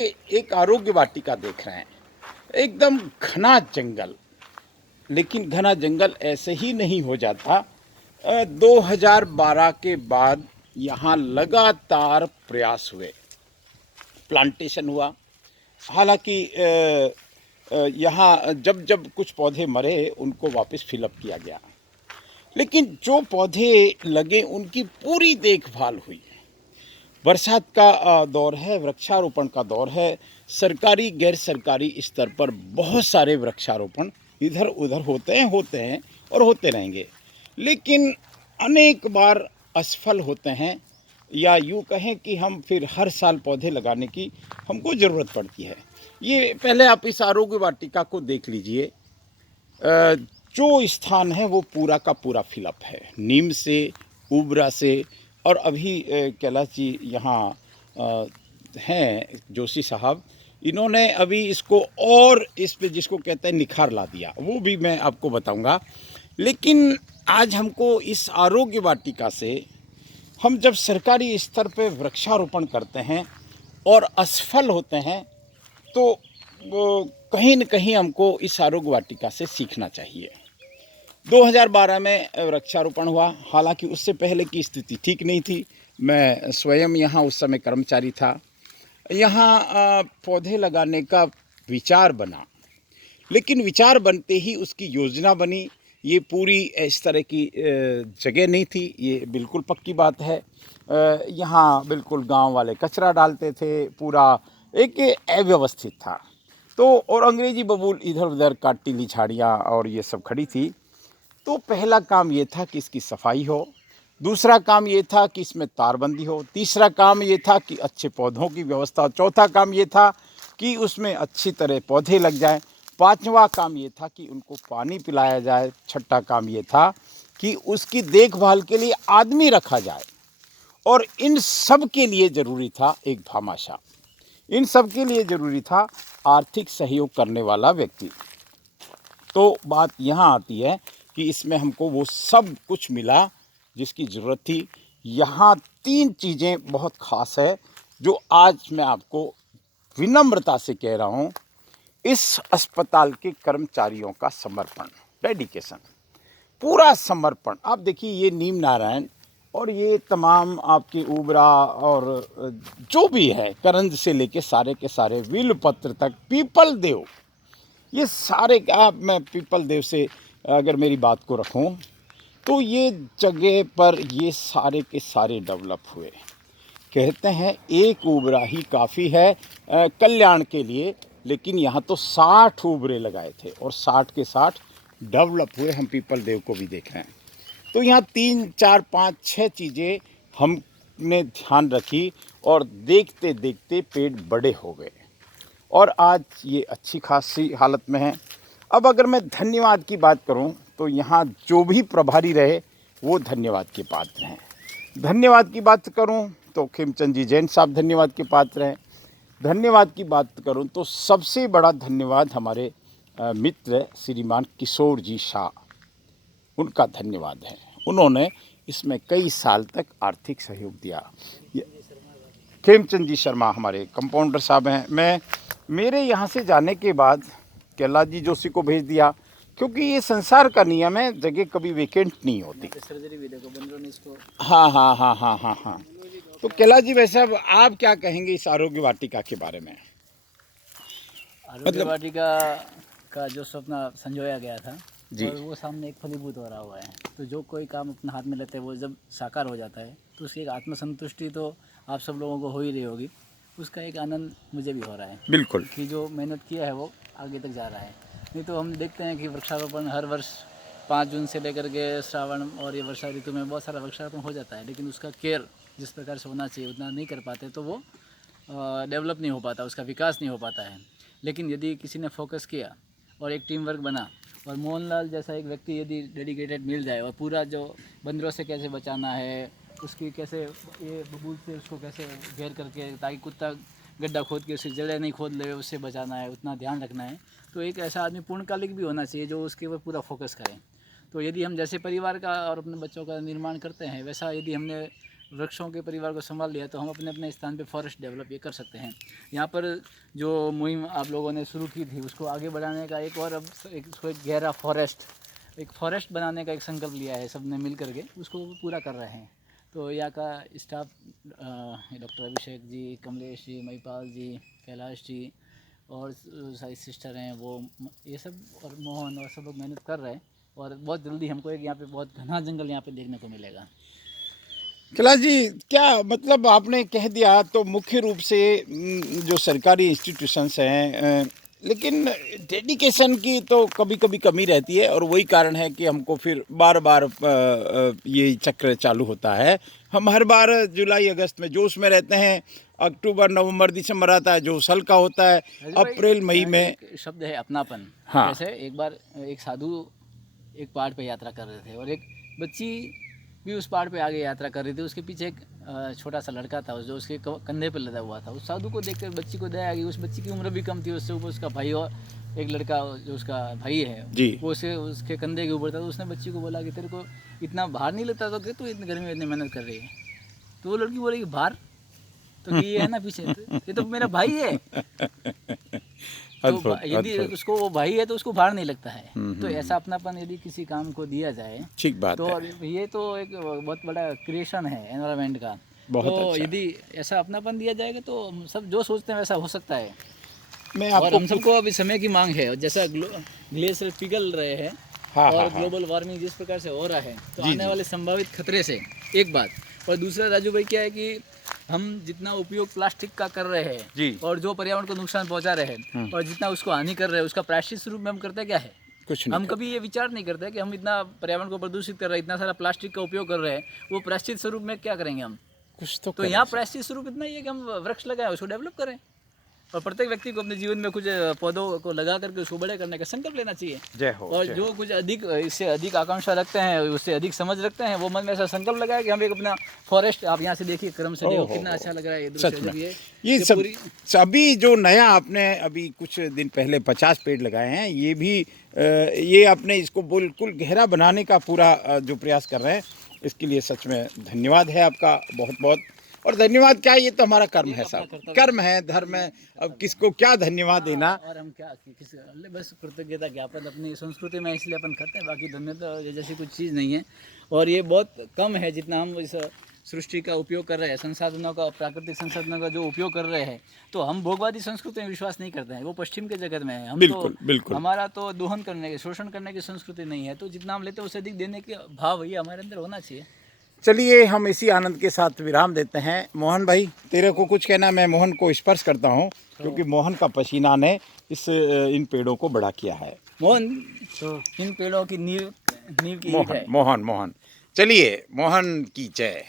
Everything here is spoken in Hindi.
एक आरोग्य वाटिका देख रहे हैं, एकदम घना जंगल। लेकिन घना जंगल ऐसे ही नहीं हो जाता। 2012 के बाद यहाँ लगातार प्रयास हुए, प्लांटेशन हुआ। हालांकि यहाँ जब जब कुछ पौधे मरे उनको वापस फिलअप किया गया, लेकिन जो पौधे लगे उनकी पूरी देखभाल हुई। बरसात का दौर है, वृक्षारोपण का दौर है। सरकारी गैर सरकारी स्तर पर बहुत सारे वृक्षारोपण इधर उधर होते हैं और होते रहेंगे, लेकिन अनेक बार असफल होते हैं, या यूँ कहें कि हम फिर हर साल पौधे लगाने की हमको ज़रूरत पड़ती है। ये पहले आप इस आरोग्य वाटिका को देख लीजिए। जो स्थान है वो पूरा का पूरा फिलअप है, नीम से, उबरा से, और अभी कैलाश जी यहाँ हैं जोशी साहब, इन्होंने अभी इसको और इस पे जिसको कहते हैं निखार ला दिया, वो भी मैं आपको बताऊंगा। लेकिन आज हमको इस आरोग्य वाटिका से, हम जब सरकारी स्तर पे वृक्षारोपण करते हैं और असफल होते हैं, तो वो कहीं न कहीं हमको इस आरोग्य वाटिका से सीखना चाहिए। 2012 में वृक्षारोपण हुआ, हालांकि उससे पहले की स्थिति ठीक नहीं थी। मैं स्वयं यहाँ उस समय कर्मचारी था। यहाँ पौधे लगाने का विचार बना, लेकिन विचार बनते ही उसकी योजना बनी। ये पूरी इस तरह की जगह नहीं थी, ये बिल्कुल पक्की बात है। यहाँ बिल्कुल गांव वाले कचरा डालते थे, पूरा एक अव्यवस्थित था। तो और अंग्रेजी बबूल इधर उधर काटीली झाड़ियाँ और ये सब खड़ी थी। तो पहला काम ये था कि इसकी सफाई हो, दूसरा काम ये था कि इसमें तारबंदी हो, तीसरा काम ये था कि अच्छे पौधों की व्यवस्था, चौथा काम ये था कि उसमें अच्छी तरह पौधे लग जाएं, पांचवा काम ये था कि उनको पानी पिलाया जाए, छठा काम ये था कि उसकी देखभाल के लिए आदमी रखा जाए। और इन सब के लिए ज़रूरी था एक भामाशाह, इन सब के लिए ज़रूरी था आर्थिक सहयोग करने वाला व्यक्ति। तो बात यहाँ आती है कि इसमें हमको वो सब कुछ मिला जिसकी ज़रूरत थी। यहाँ 3 चीज़ें बहुत ख़ास है जो आज मैं आपको विनम्रता से कह रहा हूँ। इस अस्पताल के कर्मचारियों का समर्पण, डेडिकेशन, पूरा समर्पण। आप देखिए, ये नीम नारायण और ये तमाम आपके उबरा और जो भी है, करंज से लेके सारे के सारे विलपत्र तक, पीपल देव, ये सारे, आप मैं पीपल देव से अगर मेरी बात को रखूं तो ये जगह पर ये सारे के सारे डेवलप हुए। कहते हैं एक उबरा ही काफ़ी है कल्याण के लिए, लेकिन यहाँ तो 60 उबरे लगाए थे और 60 के 60 डेवलप हुए। हम पीपल देव को भी देख रहे हैं। तो यहाँ 3, 4, 5, 6 चीज़ें हमने ध्यान रखी और देखते देखते पेड़ बड़े हो गए और आज ये अच्छी खासी हालत में है। अब अगर मैं धन्यवाद की बात करूं तो यहाँ जो भी प्रभारी रहे वो धन्यवाद के पात्र हैं। धन्यवाद की बात करूं तो खेमचंद जी जैन साहब धन्यवाद के पात्र हैं। धन्यवाद की बात करूं तो सबसे बड़ा धन्यवाद हमारे मित्र श्रीमान किशोर जी शाह, उनका धन्यवाद है। उन्होंने इसमें कई साल तक आर्थिक सहयोग दिया। खेमचंद जी शर्मा हमारे कंपाउंडर साहब हैं। मेरे यहाँ से जाने के बाद कैलाश जी जोशी को भेज दिया, क्योंकि ये संसार का नियम है, जगह कभी वेकेंट नहीं होती। हाँ हाँ हाँ हाँ हाँ हाँ। तो कैलाश जी, वैसे अब आप क्या कहेंगे इस आरोग्य वाटिका के बारे में? आरोग्य वाटिका का जो सपना संजोया गया था जी। और वो सामने एक फलीभूत हो रहा हुआ है। तो जो कोई काम अपने हाथ में लेते हैं वो जब साकार हो जाता है तो उसकी एक आत्मसंतुष्टि तो आप सब लोगों को हो ही रही होगी। उसका एक आनंद मुझे भी हो रहा है, बिल्कुल, कि जो मेहनत किया है वो आगे तक जा रहा है। नहीं तो हम देखते हैं कि वृक्षारोपण हर वर्ष 5 जून से लेकर के श्रावण और ये वर्षा ऋतु में बहुत सारा वृक्षारोपण हो जाता है, लेकिन उसका केयर जिस प्रकार से होना चाहिए उतना नहीं कर पाते, तो वो डेवलप नहीं हो पाता, उसका विकास नहीं हो पाता है। लेकिन यदि किसी ने फोकस किया और एक टीम वर्क बना और मोहनलाल जैसा एक व्यक्ति यदि डेडिकेटेड मिल जाए और पूरा जो बंदरों से कैसे बचाना है, उसकी कैसे ये बबूल से उसको कैसे घेर करके ताकि कुत्ता गड्ढा खोद के उसकी जड़ें नहीं खोद ले, उससे बचाना है, उतना ध्यान रखना है, तो एक ऐसा आदमी पूर्णकालिक भी होना चाहिए जो उसके ऊपर पूरा फोकस करे। तो यदि हम जैसे परिवार का और अपने बच्चों का निर्माण करते हैं, वैसा यदि हमने वृक्षों के परिवार को संभाल लिया तो हम अपने अपने स्थान पे फॉरेस्ट डेवलप ये कर सकते हैं। यहाँ पर जो मुहिम आप लोगों ने शुरू की थी उसको आगे बढ़ाने का एक और अब उसको एक गहरा एक फॉरेस्ट बनाने का एक संकल्प लिया है सबने मिल करके, उसको पूरा कर रहे हैं। तो यहाँ का स्टाफ डॉक्टर अभिषेक जी, कमलेश जी, महिपाल जी, कैलाश जी और सारी सिस्टर हैं वो, ये सब और मोहन और सब लोग मेहनत कर रहे हैं और बहुत जल्दी हमको एक यहाँ पे बहुत घना जंगल यहाँ पे देखने को मिलेगा। कैलाश जी, क्या मतलब आपने कह दिया तो मुख्य रूप से जो सरकारी इंस्टीट्यूशंस हैं, लेकिन डेडिकेशन की तो कभी कभी कमी रहती है और वही कारण है कि हमको फिर बार बार ये चक्र चालू होता है। हम हर बार जुलाई अगस्त में जोश में रहते हैं, अक्टूबर नवंबर दिसंबर आता है जोश हल्का होता है, अप्रैल मई में एक शब्द है अपनापन। हाँ। जैसे एक बार एक साधु एक पहाड़ पे यात्रा कर रहे थे और एक बच्ची भी उस पहाड़ पे आगे यात्रा कर रही थी। उसके पीछे एक छोटा सा लड़का था जो उसके कंधे पे लदा हुआ था। उस साधु को देखकर बच्ची को दया आ गई। उस बच्ची की उम्र भी कम थी, उससे ऊपर उसका भाई और एक लड़का जो उसका भाई है जी। वो उसके कंधे के ऊपर था। तो उसने बच्ची को बोला कि तेरे को इतना भार नहीं लगता तो कि तू इतनी गर्मी में इतनी मेहनत कर रही है। तो वो लड़की बोली कि भार तो ये है ना पीछे, ये तो मेरा भाई है। तो यदि उसको वो भाई है तो उसको भार नहीं लगता है। तो ऐसा अपनापन यदि किसी काम को दिया जाए ठीक बात तो है। ये तो एक बहुत बड़ा क्रिएशन है एनवायरनमेंट का। बहुत तो अच्छा। यदि ऐसा अपनापन दिया जाएगा तो सब जो सोचते हैं वैसा हो सकता है। मैं और आपको हम सबको अभी समय की मांग है और जैसा ग्लेशियर पिघल रहे हैं हाँ, और हाँ, ग्लोबल वार्मिंग जिस प्रकार से हो रहा है तो जी, आने जी। वाले संभावित खतरे से एक बात, और दूसरा राजू भाई क्या है कि हम जितना उपयोग प्लास्टिक का कर रहे जी। हैं और जो पर्यावरण को नुकसान पहुंचा रहे हैं और जितना उसको हानि कर रहे हैं उसका प्रायश्चित स्वरूप में हम करते क्या है? कुछ नहीं हम कभी ये विचार नहीं करते कि हम इतना पर्यावरण को प्रदूषित कर रहे हैं, इतना सारा प्लास्टिक का उपयोग कर रहे हैं, वो प्रायश्चित स्वरूप में क्या करेंगे हम? कुछ तो यहाँ प्रायश्चित स्वरूप इतना ही है कि हम वृक्ष लगाएं, उसको डेवलप करें और प्रत्येक व्यक्ति को अपने जीवन में कुछ पौधों को लगा करके उसको बड़े करने का संकल्प लेना चाहिए। जय हो। और जो कुछ अधिक इससे अधिक आकांक्षा रखते हैं, उससे अधिक समझ रखते हैं, वो मन में ऐसा संकल्प लगाए कि हम एक अपना फॉरेस्ट, आप यहाँ से देखिए क्रम से देखो कितना अच्छा लग रहा है ये दृश्य। सच में जब ये सब सभी जो नया आपने अभी कुछ दिन पहले 50 पेड़ लगाए हैं, ये भी ये आपने इसको बिल्कुल गहरा बनाने का पूरा जो प्रयास कर रहे हैं, इसके लिए सच में धन्यवाद है आपका बहुत बहुत। और धन्यवाद क्या, ये तो हमारा कर्म है साहब, कर्म है, धर्म है, अब किसको क्या धन्यवाद देना। और हम क्या बस कृतज्ञता ज्ञापन अपनी संस्कृति में इसलिए अपन करते हैं, बाकी धन्यवाद जैसी कुछ चीज़ नहीं है। और ये बहुत कम है जितना हम इस सृष्टि का उपयोग कर रहे हैं, संसाधनों का, प्राकृतिक संसाधनों का जो उपयोग कर रहे हैं। तो हम भोगवादी संस्कृति में विश्वास नहीं करते हैं, वो पश्चिम के जगत में है। हम बिल्कुल, तो बिल्कुल। हमारा तो दोहन करने के, शोषण करने की संस्कृति नहीं है। तो जितना हम लेते हैं उससे अधिक देने के भाव ये हमारे अंदर होना चाहिए। चलिए हम इसी आनंद के साथ विराम देते हैं। मोहन भाई, तेरे को कुछ कहना? मैं मोहन को स्पर्श करता हूँ क्योंकि मोहन का पसीना ने इन पेड़ों को बड़ा किया है। मोहन, तो इन पेड़ों की नींव की ईंट है। मोहन चलिए, मोहन की जय।